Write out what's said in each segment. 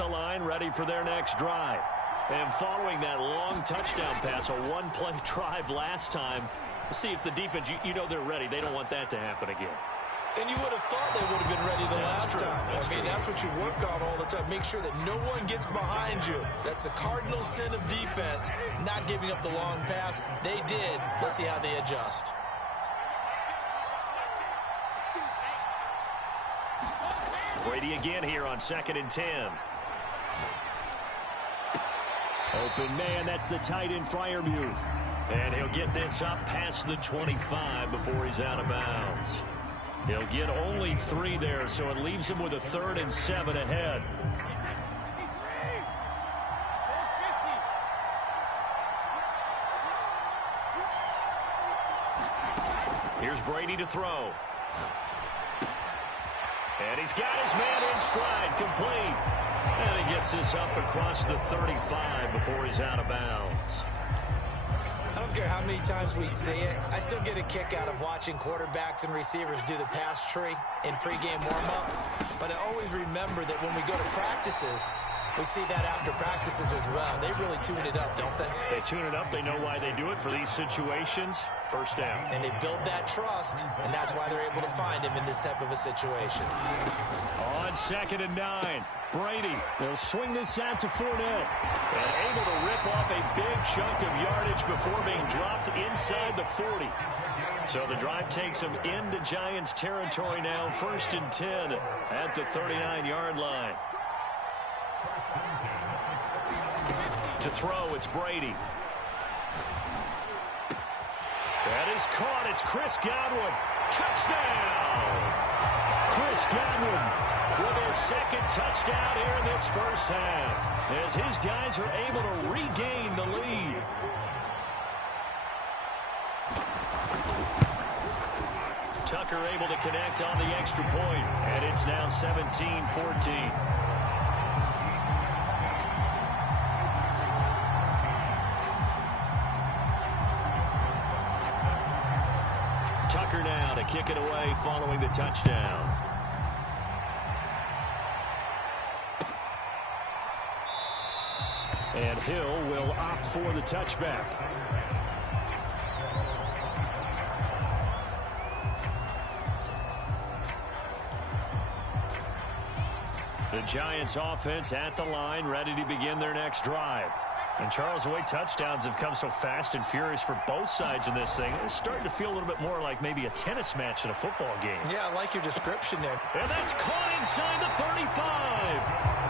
the line, ready for their next drive. And following that long touchdown pass, a one-play drive last time, see if the defense, you know they're ready. They don't want that to happen again. And you would have thought they would have been ready the last time. That's what you work on all the time. Make sure that no one gets behind you. That's the cardinal sin of defense, not giving up the long pass. They did. Let's see how they adjust. Brady again here on 2nd and 10. Open man, that's the tight end Freiermuth. And he'll get this up past the 25 before he's out of bounds. He'll get only 3 there, so it leaves him with a 3rd and 7 ahead. Here's Brady to throw. And he's got his man in stride, complete. And he gets this up across the 35 before he's out of bounds. I don't care how many times we see it. I still get a kick out of watching quarterbacks and receivers do the pass tree in pregame warm-up. But I always remember that when we go to practices, we see that after practices as well. They really tune it up, don't they? They tune it up. They know why they do it for these situations. First down. And they build that trust, and that's why they're able to find him in this type of a situation. On 2nd and 9, Brady. They'll swing this out to Fournette. And able to rip off a big chunk of yardage before being dropped inside the 40. So the drive takes them into Giants territory now. 1st and 10 at the 39-yard line. To throw, it's Brady. That is caught. It's Chris Godwin. Touchdown! Chris Godwin with his 2nd touchdown here in this first half, as his guys are able to regain the lead. Tucker able to connect on the extra point, and it's now 17-14. Tucker now to kick it away following the touchdown. And Hill will opt for the touchback. The Giants offense at the line, ready to begin their next drive. And Charles, the way touchdowns have come so fast and furious for both sides in this thing, it's starting to feel a little bit more like maybe a tennis match in a football game. Yeah, I like your description there. And that's caught inside the 35.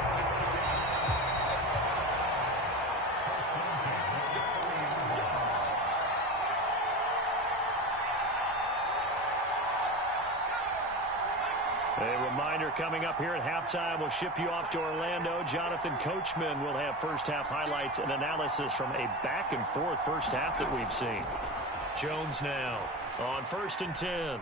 A reminder coming up here at halftime, we'll ship you off to Orlando. Jonathan Coachman will have first-half highlights and analysis from a back-and-forth first half that we've seen. Jones now on 1st and 10.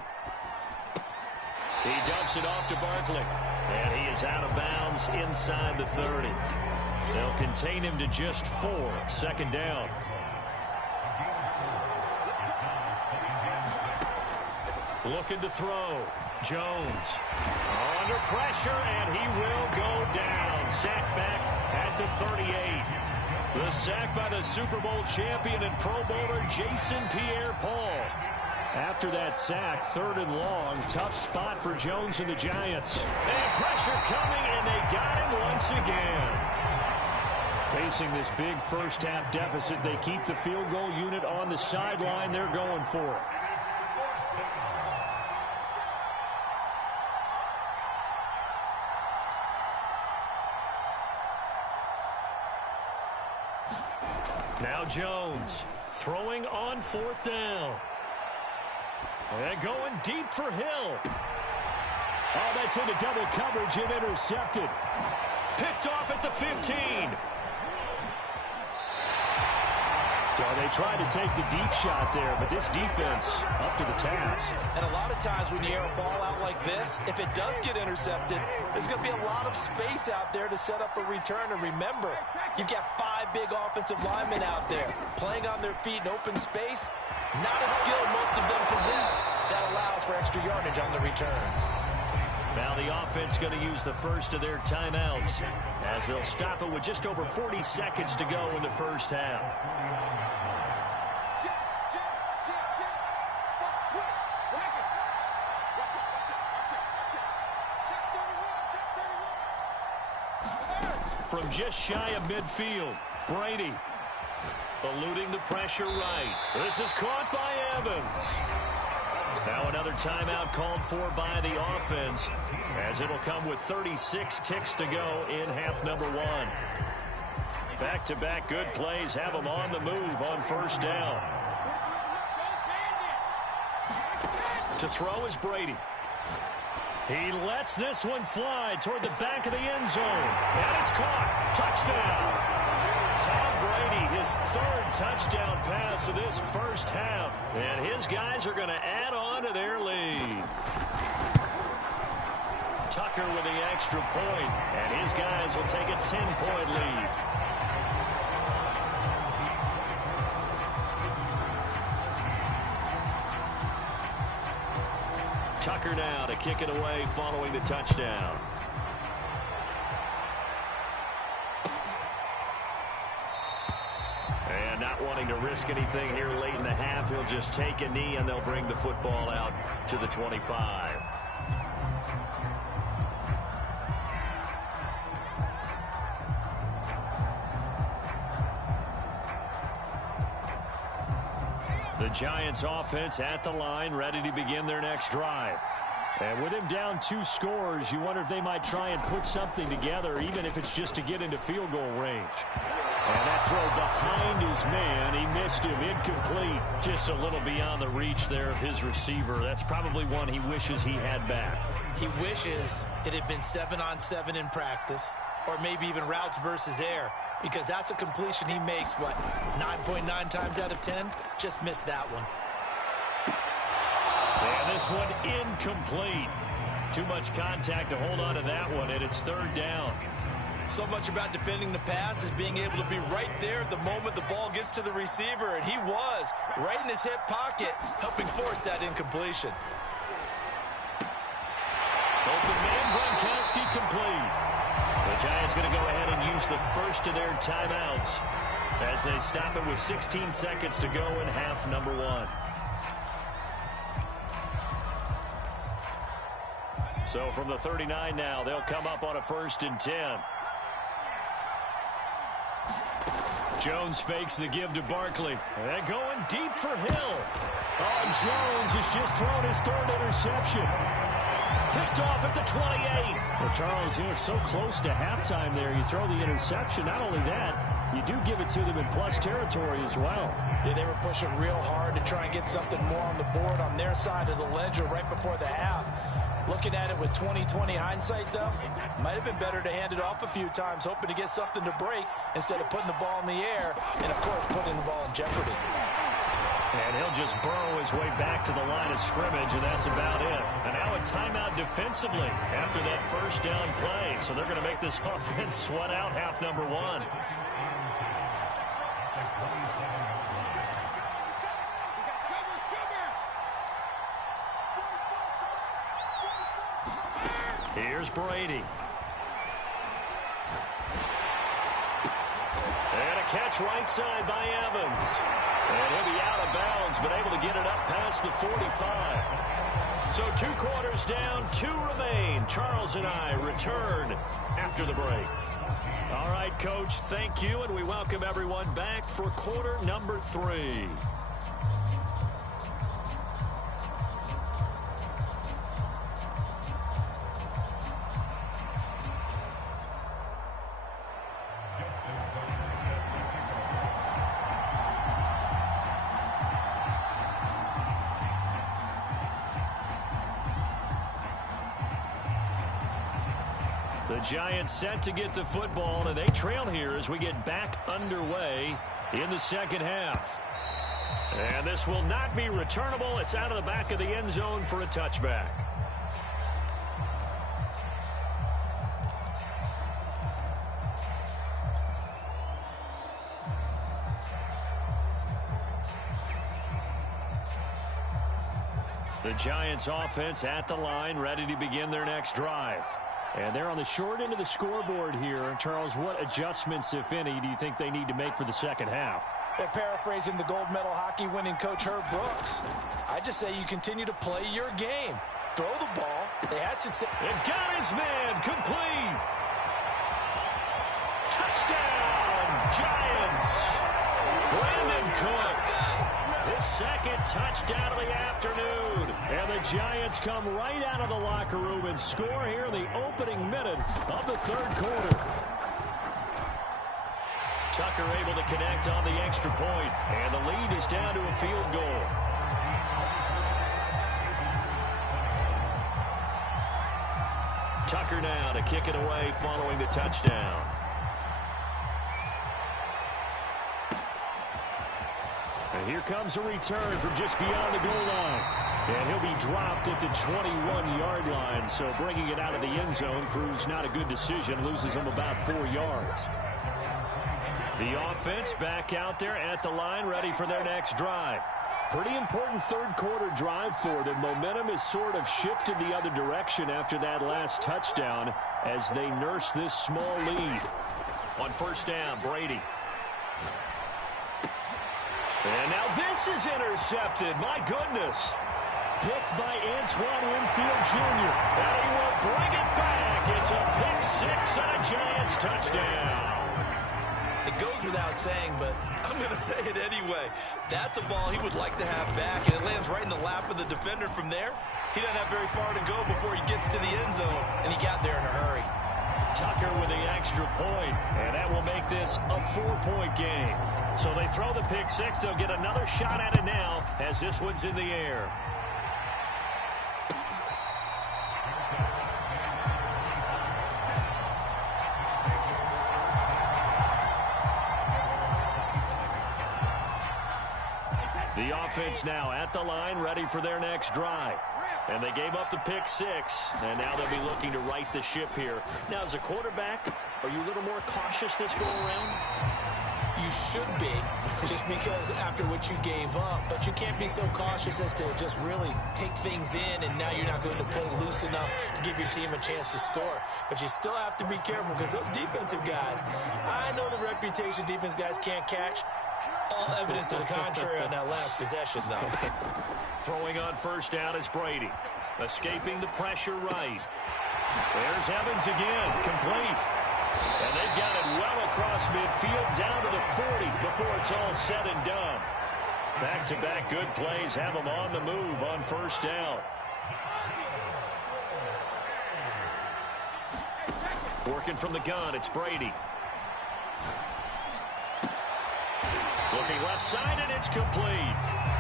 He dumps it off to Barkley, and he is out of bounds inside the 30. They'll contain him to just 4, 2nd down. Looking to throw. Jones under pressure, and he will go down. Sacked back at the 38. The sack by the Super Bowl champion and Pro Bowler Jason Pierre-Paul. After that sack, 3rd and long, tough spot for Jones and the Giants. And pressure coming, and they got him once again. Facing this big first-half deficit, they keep the field goal unit on the sideline. They're going for it. Now Jones throwing on 4th down. And going deep for Hill. Oh, that's into double coverage and intercepted. Picked off at the 15. So they tried to take the deep shot there, but this defense up to the task. And a lot of times when you air a ball out like this, if it does get intercepted, there's going to be a lot of space out there to set up a return. And remember, you've got 5 big offensive linemen out there playing on their feet in open space. Not a skill most of them possess that allows for extra yardage on the return. Now the offense going to use the first of their timeouts as they'll stop it with just over 40 seconds to go in the first half. From just shy of midfield, Brady eluding the pressure right. This is caught by Evans. Now another timeout called for by the offense as it'll come with 36 ticks to go in half number one. Back-to-back good plays have them on the move on first down. To throw is Brady. He lets this one fly toward the back of the end zone. And it's caught. Touchdown. Tom Brady, his third touchdown pass of this first half. And his guys are going to add on to their lead. Tucker with the extra point, and his guys will take a 10-point lead. Tucker now to kick it away following the touchdown. And not wanting to risk anything here late in the half, he'll just take a knee and they'll bring the football out to the 25. The Giants offense at the line, ready to begin their next drive. And with him down 2 scores, you wonder if they might try and put something together, even if it's just to get into field goal range. And that throw behind his man, he missed him, incomplete. Just a little beyond the reach there of his receiver. That's probably one he wishes he had back. He wishes it had been 7-on-7 in practice, or maybe even routes versus air. Because that's a completion he makes, what, 9.9 times out of 10? Just missed that one. And this one incomplete. Too much contact to hold on to that one, and it's third down. So much about defending the pass is being able to be right there at the moment the ball gets to the receiver, and he was right in his hip pocket, helping force that incompletion. Open man, Gronkowski complete. The Giants going to go ahead and use the first of their timeouts as they stop it with 16 seconds to go in half number one. So from the 39 now, they'll come up on a 1st and 10. Jones fakes the give to Barkley. They're going deep for Hill. Oh, Jones has just thrown his 3rd interception. Picked off at the 28. Well, Charles, you're so close to halftime there. You throw the interception. Not only that, you do give it to them in plus territory as well. Yeah, they were pushing real hard to try and get something more on the board on their side of the ledger right before the half. Looking at it with 20/20 hindsight, though, might have been better to hand it off a few times, hoping to get something to break instead of putting the ball in the air and, of course, putting the ball in jeopardy. And he'll just burrow his way back to the line of scrimmage, and that's about it. And now a timeout defensively after that first down play. So they're going to make this offense sweat out half number one. Here's Brady. And a catch right side by Evans. And he'll be out of bounds, but able to get it up past the 45. So 2 quarters down, 2 remain. Charles and I return after the break. All right, Coach, thank you, and we welcome everyone back for quarter number 3. The Giants set to get the football, and they trail here as we get back underway in the second half. And this will not be returnable. It's out of the back of the end zone for a touchback. The Giants offense at the line, ready to begin their next drive. And they're on the short end of the scoreboard here. Charles, what adjustments, if any, do you think they need to make for the second half? They're paraphrasing the gold medal hockey winning coach Herb Brooks. I just say you continue to play your game. Throw the ball. They had success. And got his man complete. Touchdown, Giants. Brandon Cooks. His second touchdown of the afternoon. And the Giants come right out of the locker room and score here in the opening minute of the third quarter. Tucker able to connect on the extra point, and the lead is down to a field goal. Tucker now to kick it away following the touchdown. And here comes a return from just beyond the goal line. And he'll be dropped at the 21-yard line, so bringing it out of the end zone proves not a good decision, loses him about 4 yards. The offense back out there at the line, ready for their next drive. Pretty important third quarter drive for them. Momentum has sort of shifted the other direction after that last touchdown as they nurse this small lead. On first down, Brady. And now this is intercepted. My goodness. Picked by Antoine Winfield Jr. And he will bring it back. It's a pick six and a Giants touchdown. It goes without saying, but I'm going to say it anyway. That's a ball he would like to have back, and it lands right in the lap of the defender from there. He doesn't have very far to go before he gets to the end zone, and he got there in a hurry. Tucker with the extra point, and that will make this a 4-point game. So they throw the pick six. They'll get another shot at it now as this one's in the air. The offense now at the line, ready for their next drive. And they gave up the pick six, and now they'll be looking to right the ship here. Now, as a quarterback, are you a little more cautious this go around? You should be, just because after what you gave up, but you can't be so cautious as to just really take things in, and now you're not going to play loose enough to give your team a chance to score. But you still have to be careful because those defensive guys, I know the reputation defense guys can't catch. All evidence to the contrary on that last possession, though. Throwing on first down is Brady. Escaping the pressure right. There's Evans again, complete. And they've got it well across midfield, down to the 40 before it's all said and done. Back-to-back good plays have them on the move on first down. Working from the gun, it's Brady. Looking left side, and it's complete.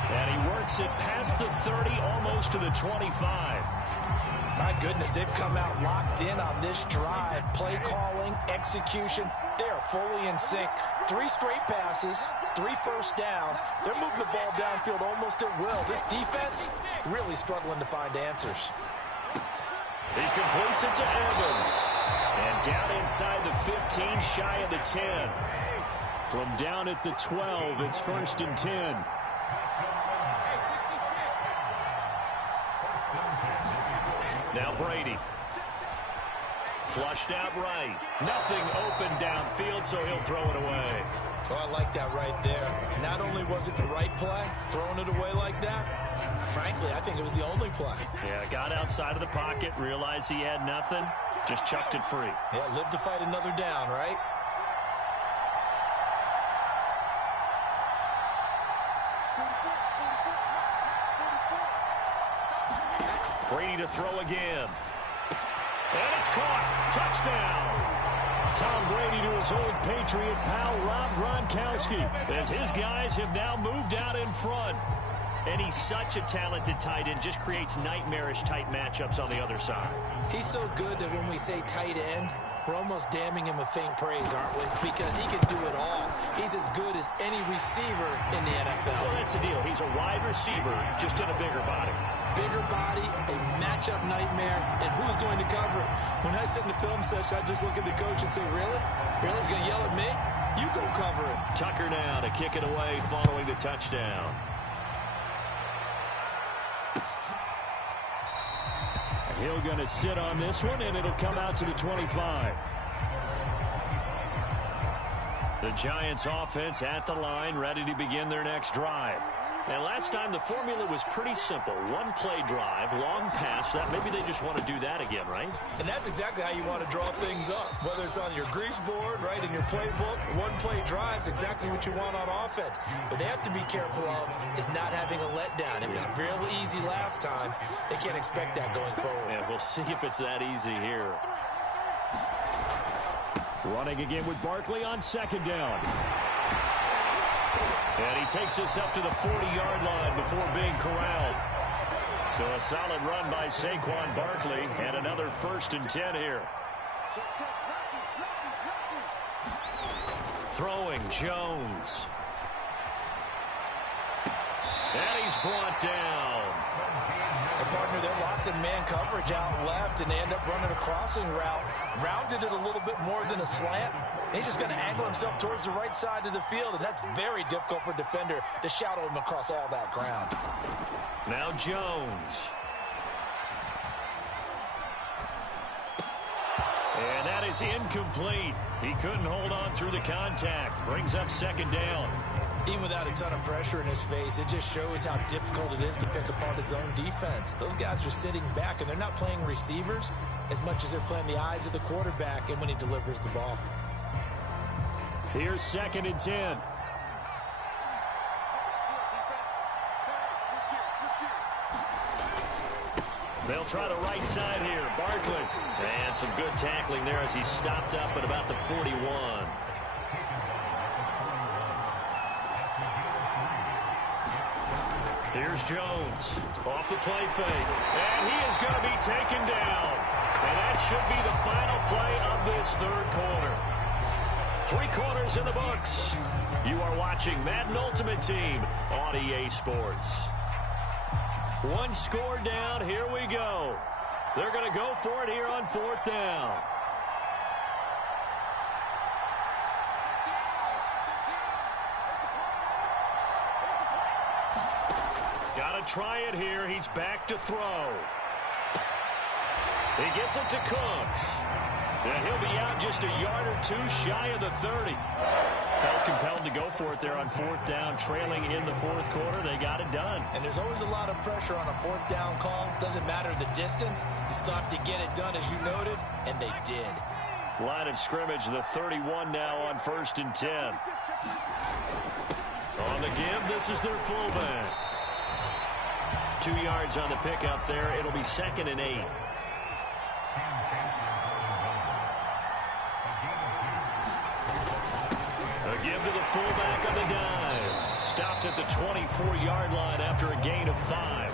And he works it past the 30, almost to the 25. My goodness, they've come out locked in on this drive. Play calling, execution, they are fully in sync. 3 straight passes, 3 first downs. They're moving the ball downfield almost at will. This defense really struggling to find answers. He completes it to Evans. And down inside the 15, shy of the 10. From down at the 12, it's first and 10. Now Brady. Flushed out right. Nothing open downfield, so he'll throw it away. Oh, I like that right there. Not only was it the right play, throwing it away like that, frankly, I think it was the only play. Yeah, got outside of the pocket, realized he had nothing, just chucked it free. Yeah, live to fight another down, right? Brady to throw again. And it's caught. Touchdown. Tom Brady to his old Patriot pal, Rob Gronkowski, as his guys have now moved out in front. And he's such a talented tight end, just creates nightmarish tight matchups on the other side. He's so good that when we say tight end, we're almost damning him with faint praise, aren't we? Because he can do it all. He's as good as any receiver in the NFL. Well, that's the deal. He's a wide receiver, just in a bigger body. Bigger body, a matchup nightmare, and who's going to cover it? When I sit in the film session, I just look at the coach and say, really? Really? You're going to yell at me? You go cover it. Tucker now to kick it away following the touchdown. He'll going to sit on this one, and it'll come out to the 25. The Giants offense at the line, ready to begin their next drive. And last time the formula was pretty simple. One play drive, long pass. That maybe they just want to do that again, right? And that's exactly how you want to draw things up. Whether it's on your grease board, right, in your playbook, one play drive is exactly what you want on offense. What they have to be careful of is not having a letdown. It was real easy last time. They can't expect that going forward. Yeah, we'll see if it's that easy here. Running again with Barkley on second down. And he takes us up to the 40-yard line before being corralled. So a solid run by Saquon Barkley and another 1st and 10 here. Throwing Jones. And he's brought down. And partner, they're locked in man coverage out left, and they end up running a crossing route. Rounded it a little bit more than a slant. And he's just going to angle himself towards the right side of the field, and that's very difficult for a defender to shadow him across all that ground. Now Jones. And that is incomplete. He couldn't hold on through the contact. Brings up second down. Even without a ton of pressure in his face, it just shows how difficult it is to pick apart his own defense. Those guys are sitting back, and they're not playing receivers as much as they're playing the eyes of the quarterback and when he delivers the ball. Here's 2nd and 10. They'll try the right side here. Barkley. And some good tackling there as he stopped up at about the 41. Here's Jones. Off the play fake. And he is going to be taken down. And that should be the final play of this 3rd quarter. 3 quarters in the books. You are watching Madden Ultimate Team on EA Sports. 1 score down. Here we go. They're going to go for it here on 4th down. Got to try it here. He's back to throw. He gets it to Cooks. And he'll be out just a yard or 2 shy of the 30. Felt compelled to go for it there on 4th down, trailing in the 4th quarter. They got it done. And there's always a lot of pressure on a 4th down call. Doesn't matter the distance. You still have to get it done, as you noted, and they did. Line of scrimmage, the 31 now on 1st and 10. On the give, this is their fullback. 2 yards on the pickup there. It'll be 2nd and 8. A give to the fullback on the dive. Stopped at the 24-yard line after a gain of 5.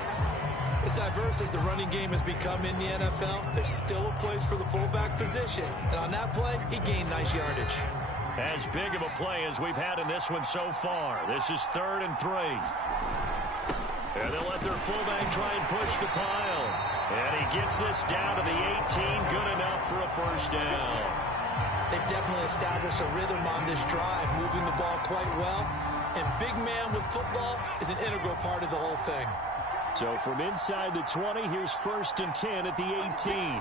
As diverse as the running game has become in the NFL, there's still a place for the fullback position. And on that play, he gained nice yardage. As big of a play as we've had in this one so far. This is 3rd and 3. And they'll let their fullback try and push the pile. And he gets this down to the 18. Good enough for a 1st down. They've definitely established a rhythm on this drive, moving the ball quite well. And big man with football is an integral part of the whole thing. So from inside the 20, here's 1st and 10 at the 18.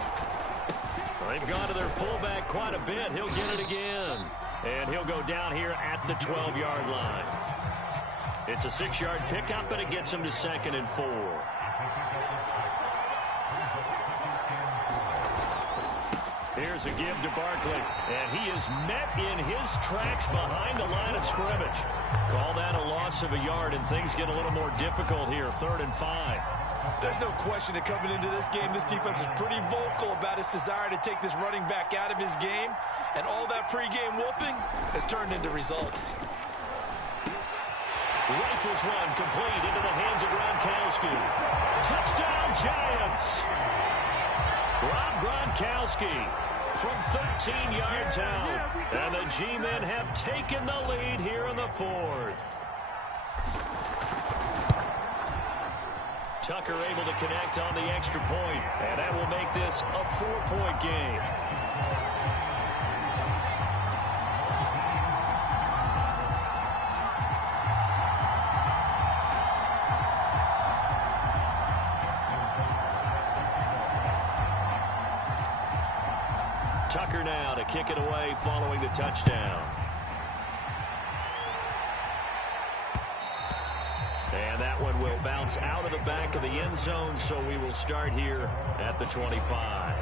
They've gone to their fullback quite a bit. He'll get it again. And he'll go down here at the 12-yard line. It's a 6-yard pickup, and it gets him to 2nd and 4. Here's a give to Barkley, and he is met in his tracks behind the line of scrimmage. Call that a loss of a yard, and things get a little more difficult here, 3rd and 5. There's no question that coming into this game, this defense is pretty vocal about its desire to take this running back out of his game, and all that pregame whooping has turned into results. Rifles one complete into the hands of Gronkowski. Touchdown, Giants! Rob Gronkowski from 13 yards out. And the G-men have taken the lead here in the 4th. Tucker able to connect on the extra point, and that will make this a 4-point game. Tucker now to kick it away following the touchdown. And that one will bounce out of the back of the end zone, so we will start here at the 25.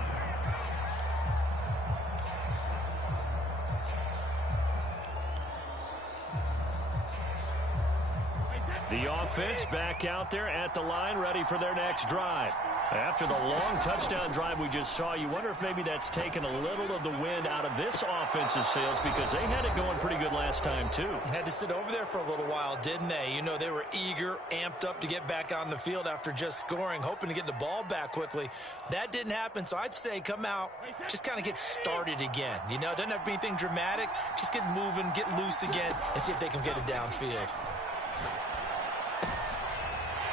The offense back out there at the line, ready for their next drive. After the long touchdown drive we just saw, you wonder if maybe that's taken a little of the wind out of this offense's sails, because they had it going pretty good last time, too. Had to sit over there for a little while, didn't they? You know, they were eager, amped up to get back on the field after just scoring, hoping to get the ball back quickly. That didn't happen, so I'd say come out, just kind of get started again. You know, it doesn't have to be anything dramatic. Just get moving, get loose again, and see if they can get it downfield.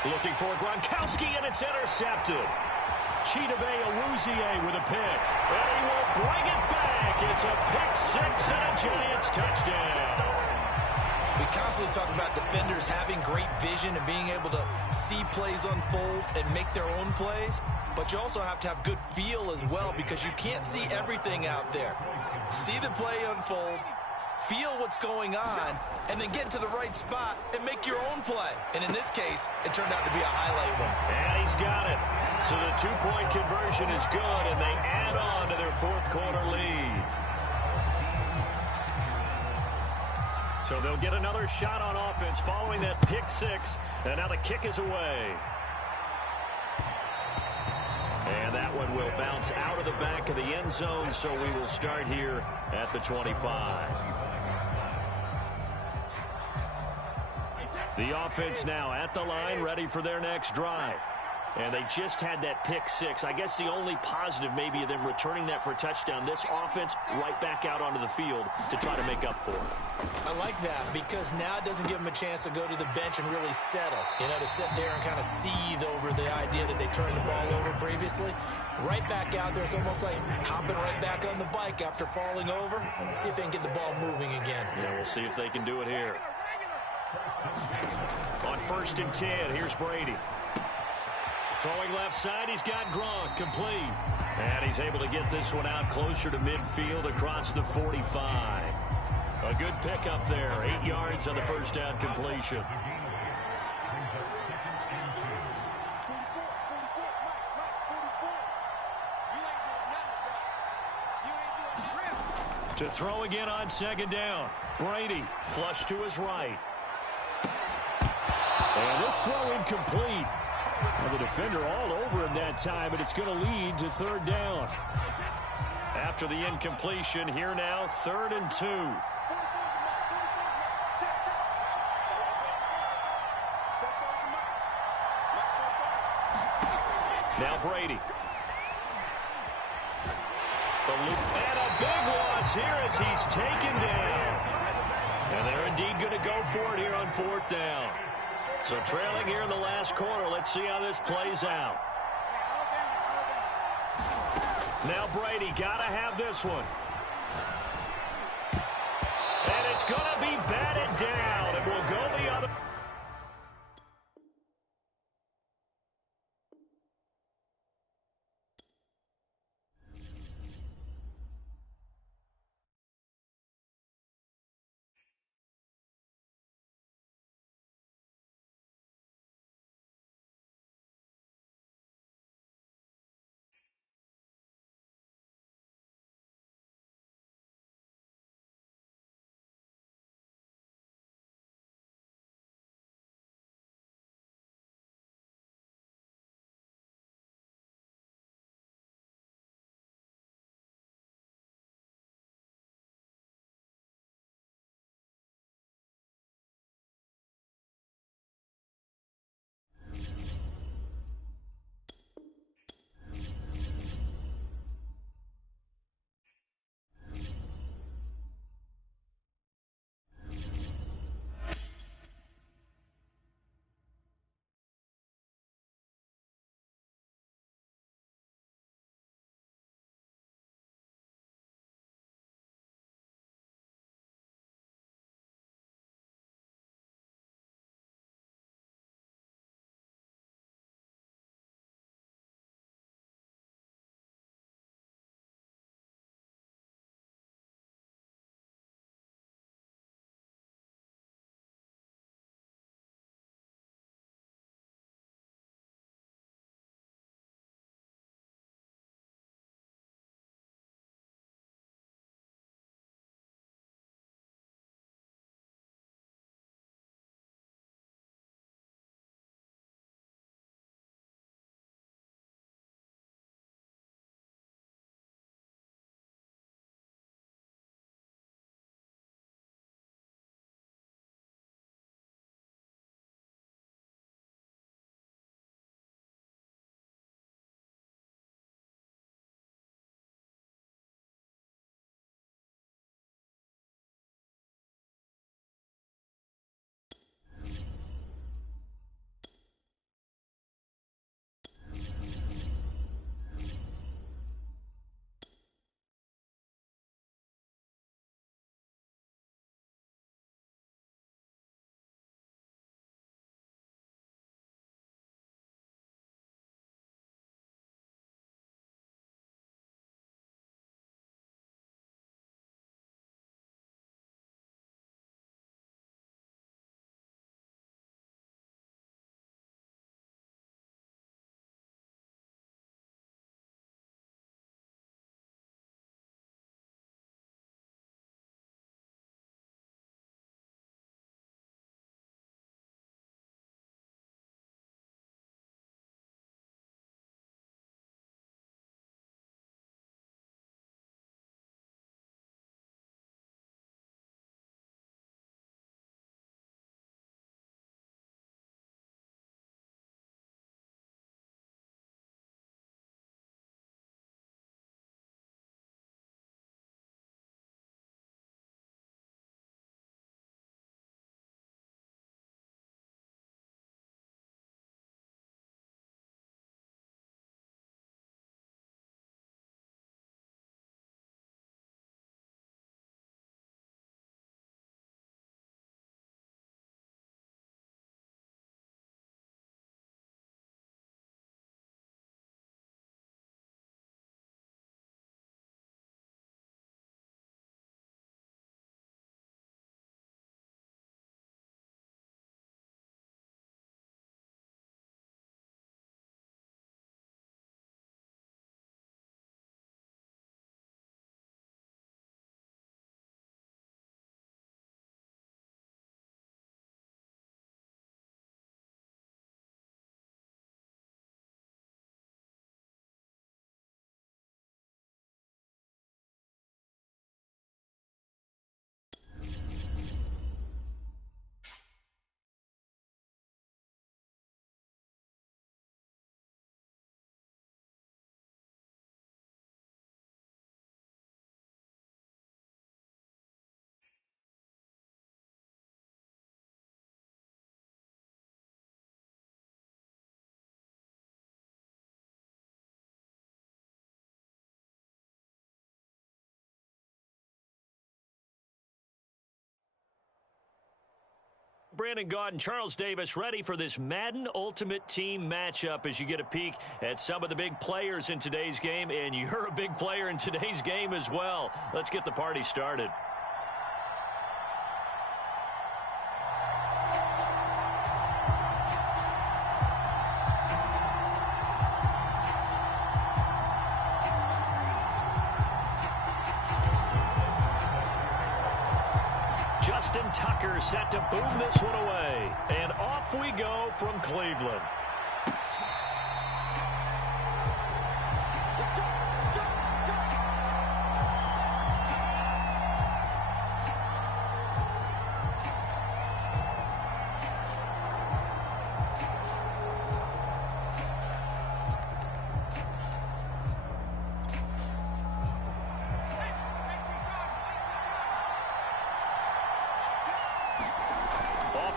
Looking for Gronkowski, and it's intercepted. Chidobe Awuzie with a pick. And he will bring it back. It's a pick six and a Giants touchdown. We constantly talk about defenders having great vision and being able to see plays unfold and make their own plays. But you also have to have good feel as well, because you can't see everything out there. See the play unfold, feel what's going on, and then get to the right spot and make your own play. And in this case, it turned out to be a highlight one. And he's got it. So the two-point conversion is good, and they add on to their fourth-quarter lead. So they'll get another shot on offense following that pick six, and now the kick is away. And that one will bounce out of the back of the end zone, so we will start here at the 25. The offense now at the line, ready for their next drive. And they just had that pick six. I guess the only positive maybe of them returning that for a touchdown. This offense right back out onto the field to try to make up for it. I like that, because now it doesn't give them a chance to go to the bench and really settle. You know, to sit there and kind of seethe over the idea that they turned the ball over previously. Right back out there, it's almost like hopping right back on the bike after falling over. See if they can get the ball moving again. Yeah, we'll see if they can do it here. On 1st and 10, here's Brady. Throwing left side, he's got Gronk, complete. And he's able to get this one out closer to midfield across the 45. A good pickup there, 8 yards on the first down completion. To throw again on 2nd down. Brady, flush to his right. And this throw incomplete. Well, the defender all over him that time, but it's going to lead to 3rd down. After the incompletion, here now, 3rd and 2. Now Brady. And a big loss here as he's taken down. And they're indeed going to go for it here on 4th down. So trailing here in the last quarter. Let's see how this plays out. Now Brady got to have this one. And it's going to be batted down. It will go the other. Brandon Gaud and Charles Davis ready for this Madden Ultimate Team matchup as you get a peek at some of the big players in today's game, and you're a big player in today's game as well. Let's get the party started. Justin Tucker set to boom this one away. And off we go from Cleveland.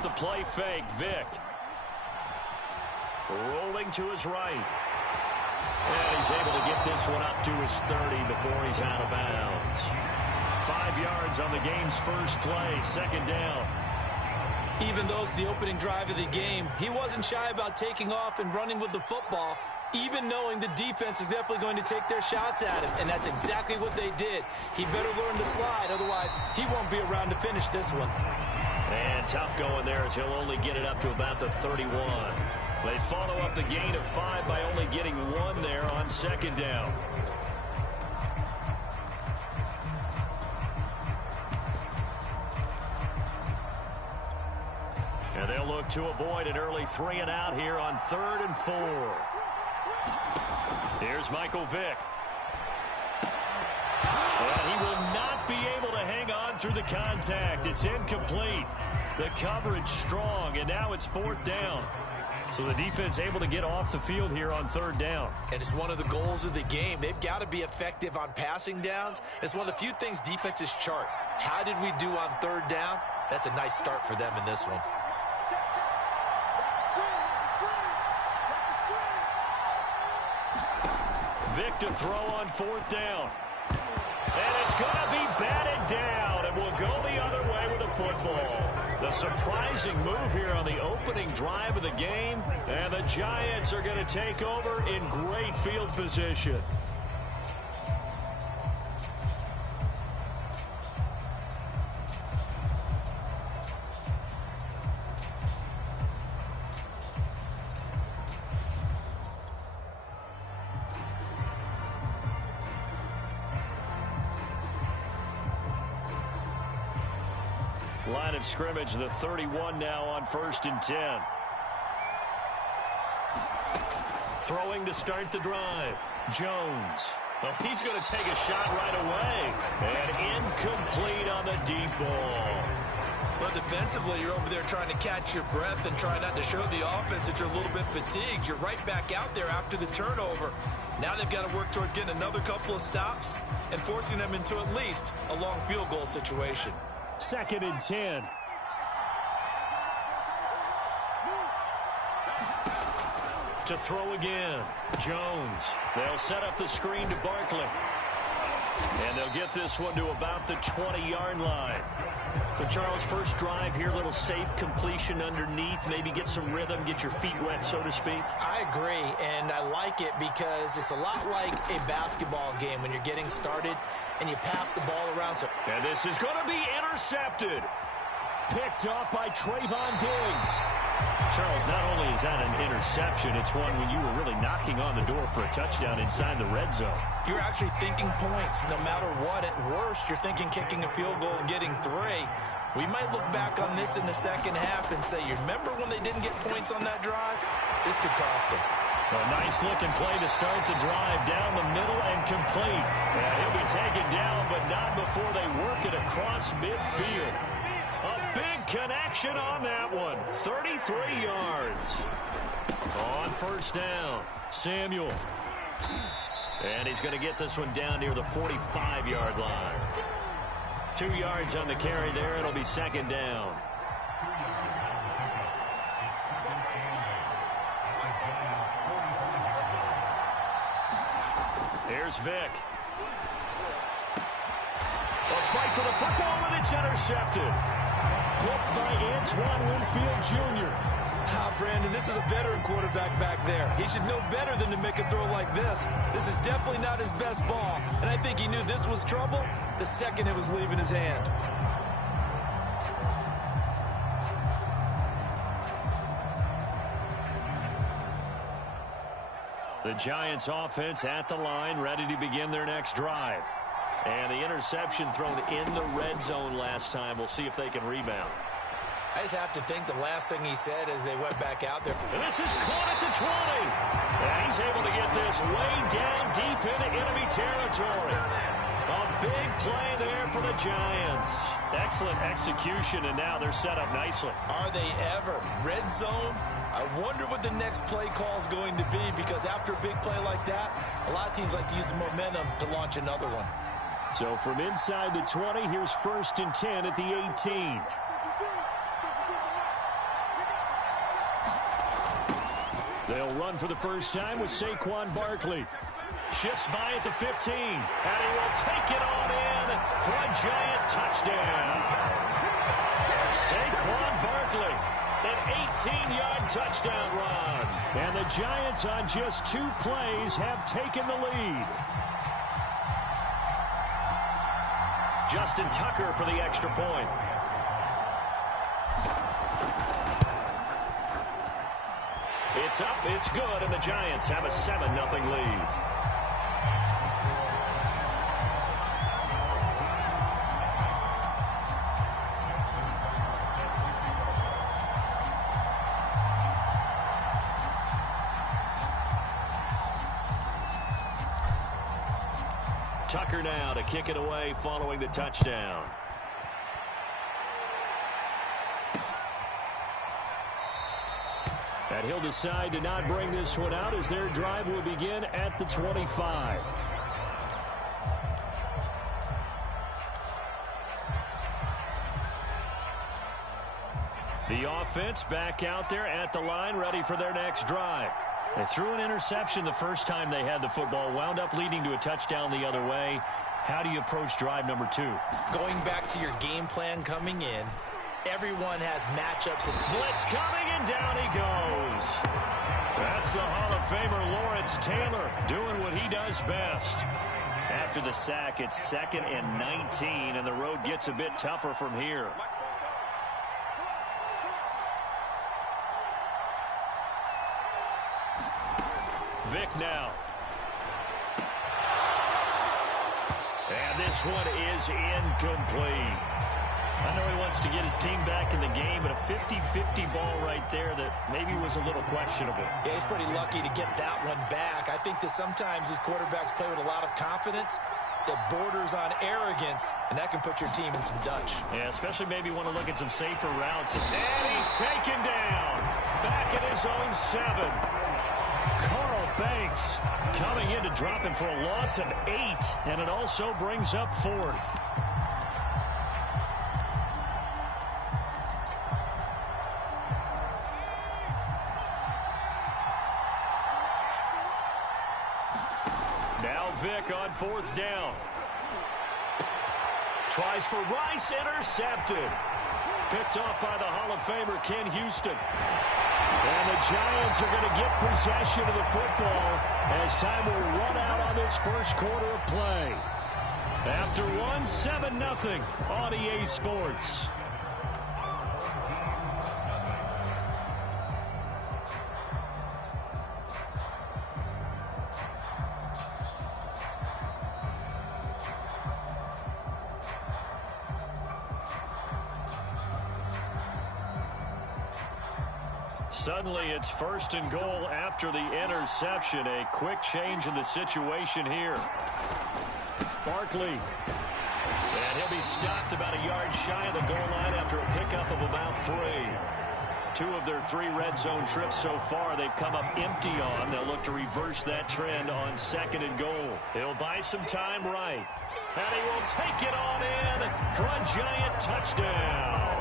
The play fake, Vick. Rolling to his right. And he's able to get this one up to his 30 before he's out of bounds. 5 yards on the game's first play, second down. Even though it's the opening drive of the game, he wasn't shy about taking off and running with the football, even knowing the defense is definitely going to take their shots at him. And that's exactly what they did. He better learn to slide, otherwise he won't be around to finish this one. And tough going there as he'll only get it up to about the 31. They follow up the gain of 5 by only getting 1 there on second down. And they'll look to avoid an early 3 and out here on 3rd and 4. Here's Michael Vick. And he will not be able to hang on through the contact. It's incomplete. The coverage strong, and now it's 4th down. So the defense able to get off the field here on 3rd down. And it's one of the goals of the game. They've got to be effective on passing downs. It's one of the few things defenses chart. How did we do on 3rd down? That's a nice start for them in this one. Vick to throw on 4th down. And it's going to be batted down, and we'll go the other way with the football. The surprising move here on the opening drive of the game, and the Giants are going to take over in great field position. Line of scrimmage, the 31 now on 1st and 10. Throwing to start the drive. Jones. Well, he's going to take a shot right away. And incomplete on the deep ball. But defensively, you're over there trying to catch your breath and try not to show the offense that you're a little bit fatigued. You're right back out there after the turnover. Now they've got to work towards getting another couple of stops and forcing them into at least a long field goal situation. 2nd and 10. To throw again. Jones. They'll set up the screen to Barkley. And they'll get this one to about the 20-yard line. So, Charles, first drive here, little safe completion underneath. Maybe get some rhythm, get your feet wet, so to speak. I agree, and I like it because it's a lot like a basketball game when you're getting started and you pass the ball around. And this is going to be intercepted. Picked up by Trayvon Diggs. Charles, not only is that an interception, it's one when you were really knocking on the door for a touchdown inside the red zone. You're actually thinking points no matter what. At worst, you're thinking kicking a field goal and getting 3. We might look back on this in the second half and say, you remember when they didn't get points on that drive? This could cost them. A nice-looking play to start the drive down the middle and complete. And he'll be taken down, but not before they work it across midfield. A big connection on that one. 33 yards. On 1st down, Samuel. And he's going to get this one down near the 45-yard line. 2 yards on the carry there. It'll be 2nd down. Here's Vick. A fight for the football, and it's intercepted. picked by Antoine Winfield Jr. Brandon, this is a veteran quarterback back there. He should know better than to make a throw like this. This is definitely not his best ball, and I think he knew this was trouble the second it was leaving his hand. The Giants offense at the line, ready to begin their next drive. And the interception thrown in the red zone last time. We'll see if they can rebound. I just have to think the last thing he said as they went back out there. And this is caught at the 20. And he's able to get this way down deep into enemy territory. A big play there for the Giants. Excellent execution, and now they're set up nicely. Are they ever? Red zone? I wonder what the next play call is going to be, because after a big play like that, a lot of teams like to use the momentum to launch another one. So from inside the 20, here's 1st and 10 at the 18. They'll run for the first time with Saquon Barkley. Shifts by at the 15, and he will take it on in for a Giant touchdown. Saquon Barkley, an 18-yard touchdown run. And the Giants on just 2 plays have taken the lead. Justin Tucker for the extra point. It's up, it's good, and the Giants have a 7-0 lead. Tucker now to kick it away following the touchdown. And he'll decide to not bring this one out as their drive will begin at the 25. The offense back out there at the line, ready for their next drive. They threw an interception the first time they had the football, wound up leading to a touchdown the other way. How do you approach drive number 2? Going back to your game plan coming in, everyone has matchups. Blitz coming, and down he goes. That's the Hall of Famer Lawrence Taylor doing what he does best. After the sack, it's 2nd and 19, and the road gets a bit tougher from here. Vic now. And this one is incomplete. I know he wants to get his team back in the game, but a 50-50 ball right there that maybe was a little questionable. Yeah, he's pretty lucky to get that one back. I think that sometimes these quarterbacks play with a lot of confidence that borders on arrogance, and that can put your team in some Dutch. Yeah, especially maybe want to look at some safer routes. And he's taken down. Back at his own 7. Carl Banks coming in to drop him for a loss of 8, and it also brings up 4th. Now Vic on 4th down. Tries for Rice, intercepted. Picked off by the Hall of Famer Ken Houston. And the Giants are going to get possession of the football as time will run out on this first quarter of play. After 7-0 on EA Sports. Suddenly, it's 1st and goal after the interception. A quick change in the situation here. Barkley. And he'll be stopped about a yard shy of the goal line after a pickup of about 3. 2 of their 3 red zone trips so far, they've come up empty on. They'll look to reverse that trend on 2nd and goal. He'll buy some time right. And he will take it on in for a Giant touchdown.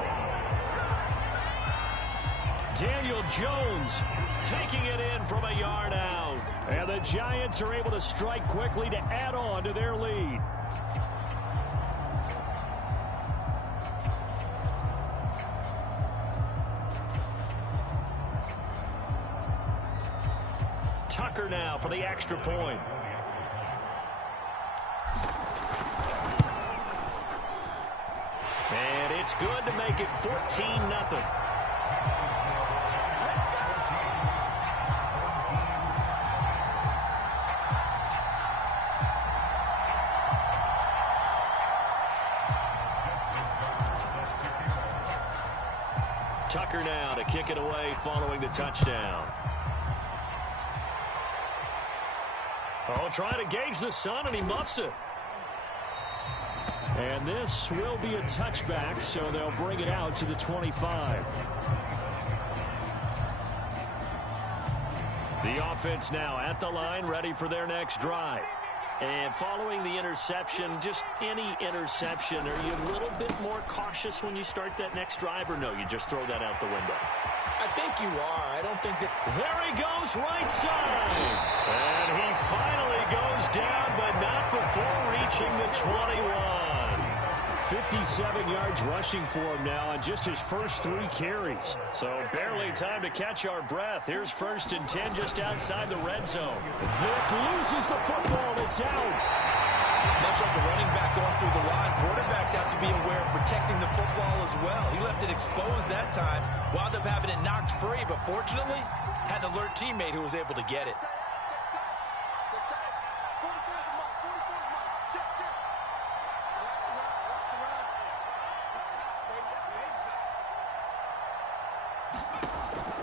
Daniel Jones taking it in from a yard out. And the Giants are able to strike quickly to add on to their lead. Tucker now for the extra point. And it's good to make it 14-0. Tucker now to kick it away following the touchdown. Oh, trying to gauge the sun, and he muffs it. And this will be a touchback, so they'll bring it out to the 25. The offense now at the line, ready for their next drive. And following the interception, just any interception, are you a little bit more cautious when you start that next drive, or no, you just throw that out the window? I think you are. I don't think that... There he goes, right side. And he finally goes down, but not before reaching the 21. 57 yards rushing for him now on just his first 3 carries. So barely time to catch our breath. Here's 1st and 10 just outside the red zone. Vick loses the football. It's out. Much like a running back going through the line, quarterbacks have to be aware of protecting the football as well. He left it exposed that time, wound up having it knocked free, but fortunately, had an alert teammate who was able to get it.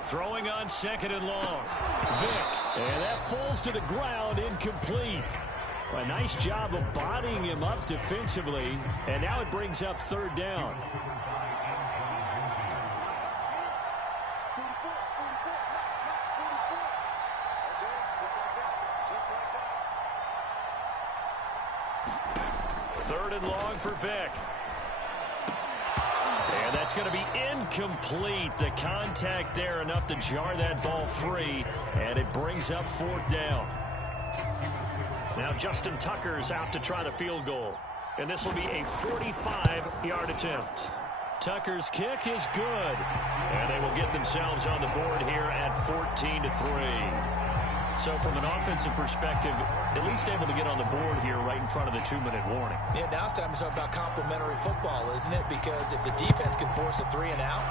Throwing on 2nd and long. Vick. And that falls to the ground, incomplete. A nice job of bodying him up defensively. And now it brings up 3rd down. Third and long for Vick. And that's going to be incomplete. The contact there enough to jar that ball free. And it brings up 4th down. Now Justin Tucker's out to try the field goal. And this will be a 45-yard attempt. Tucker's kick is good. And they will get themselves on the board here at 14-3. So from an offensive perspective, at least able to get on the board here right in front of the 2-minute warning. Yeah, now it's time to talk about complementary football, isn't it? Because if the defense can force a 3 and out,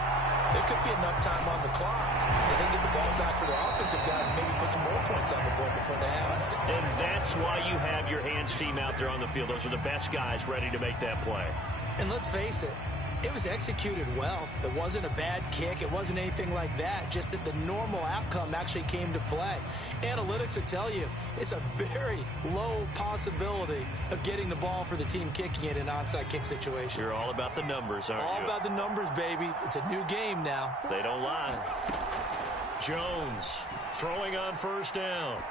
there could be enough time on the clock. They can get the ball back for their offensive guys and maybe put some more points on the board before they have. And that's why you have your hands team out there on the field. Those are the best guys ready to make that play. And let's face it, it was executed well. It wasn't a bad kick. It wasn't anything like that. Just that the normal outcome actually came to play. Analytics will tell you it's a very low possibility of getting the ball for the team kicking it in an onside kick situation. You're all about the numbers, aren't you? All about the numbers, baby. It's a new game now. They don't lie. Jones throwing on 1st down.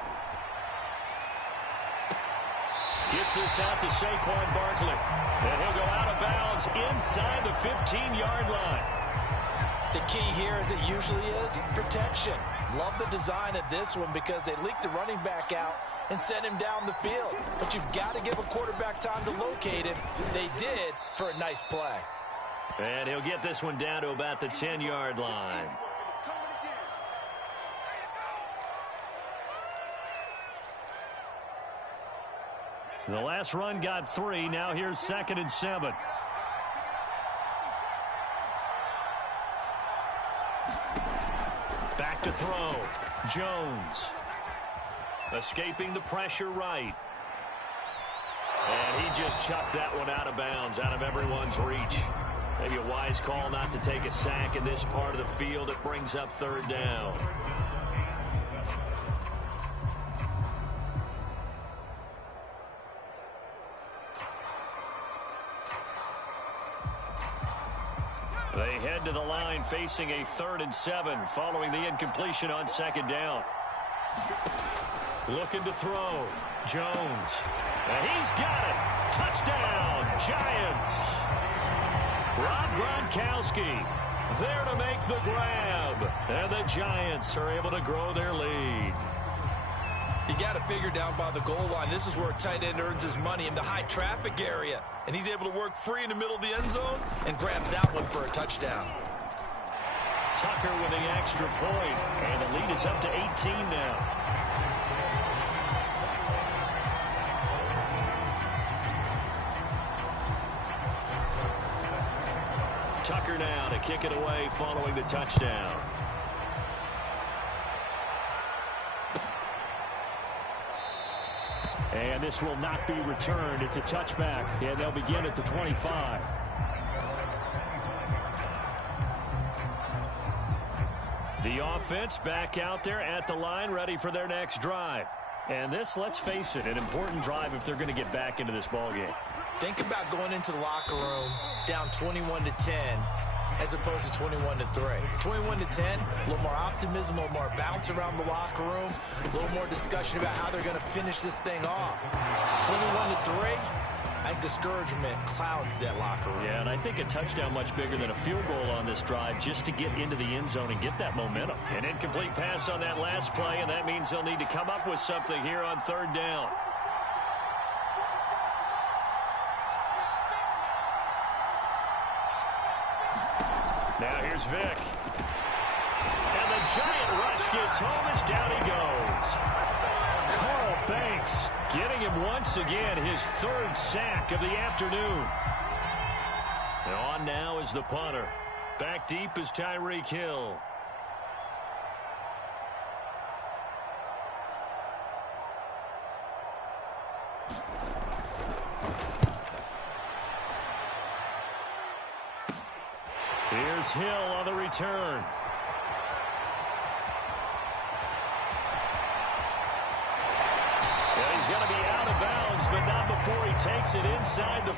Gets this out to Saquon Barkley. And he'll go out of bounds inside the 15-yard line. The key here, as it usually is, protection. Love the design of this one because they leaked the running back out and sent him down the field. But you've got to give a quarterback time to locate him. They did for a nice play. And he'll get this one down to about the 10-yard line. The last run got 3. Now here's 2nd and 7. Back to throw. Jones. Escaping the pressure right. And he just chucked that one out of bounds, out of everyone's reach. Maybe a wise call not to take a sack in this part of the field. It brings up 3rd down. They head to the line facing a 3rd and 7 following the incompletion on 2nd down. Looking to throw. Jones. And he's got it. Touchdown, Giants. Rob Gronkowski there to make the grab. And the Giants are able to grow their lead. You got to figure down by the goal line. This is where a tight end earns his money, in the high traffic area. And he's able to work free in the middle of the end zone and grabs that one for a touchdown. Tucker with the extra point. And the lead is up to 18 now. Tucker now to kick it away following the touchdown. And this will not be returned. It's a touchback, and they'll begin at the 25. The offense back out there at the line, ready for their next drive. And this, let's face it, an important drive if they're going to get back into this ballgame. Think about going into the locker room down 21-10 as opposed to 21-3. 21-10, a little more optimism, a little more bounce around the locker room, a little more discussion about how they're going to finish this thing off. 21-3, I think discouragement clouds that locker room. Yeah, and I think a touchdown much bigger than a field goal on this drive just to get into the end zone and get that momentum. An incomplete pass on that last play, and that means they'll need to come up with something here on third down. Now here's Vick. And the giant rush gets home as down he goes. Carl Banks getting him once again, his third sack of the afternoon. And on now is the punter. Back deep is Tyreek Hill. Here's Hill on the return. Well, he's going to be out of bounds, but not before he takes it inside the